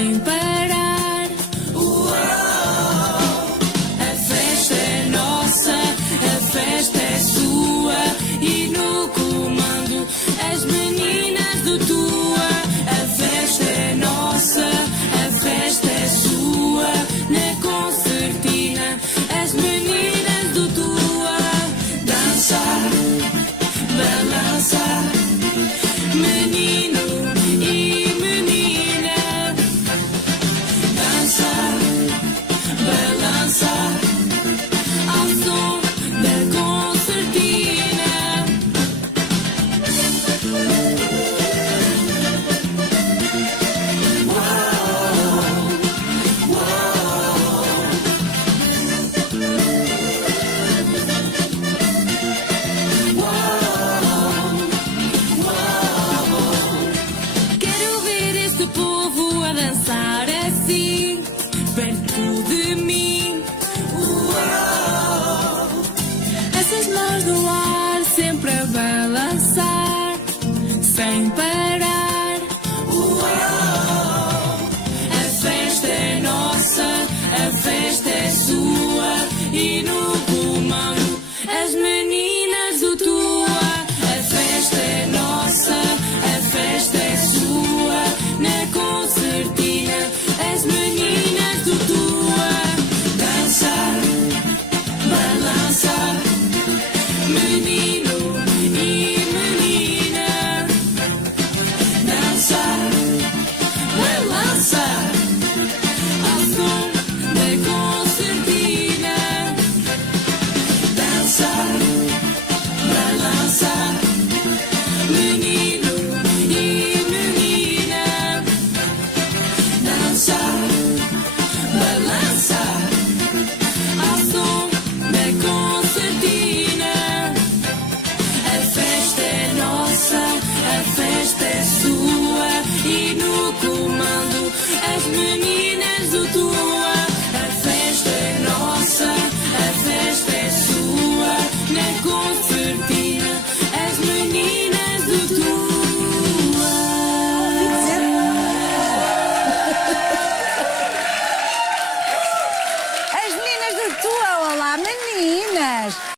sem parar. Uou! A festa é nossa, a festa é sua, e no comando as meninas do Tua. A festa é nossa, a festa é sua, na concertina as meninas do Tua. Dançar, balançar, menino e menina. Dançar, balançar, ao som da concertina. Quero ver este povo a dançar assim, perto de mim. Uau! Essas mãos no ar sempre a balançar, sem parar. Uau! A festa é nossa, a festa é sua, e no comando as meninas do Tua. A festa é nossa, a festa é sua, na concertina as meninas do Tua. Dançar, balançar, menino e menina. Dançar, balançar, ao som da concertina. Dançar, balançar, menino e menina. Dançar, balançar, ao som da concertina. A festa é nossa, a festa é sua, e no comando as meninas do Tua. A festa é nossa, a festa é sua, na concertina as meninas do Tua. As meninas do Tua, olá meninas!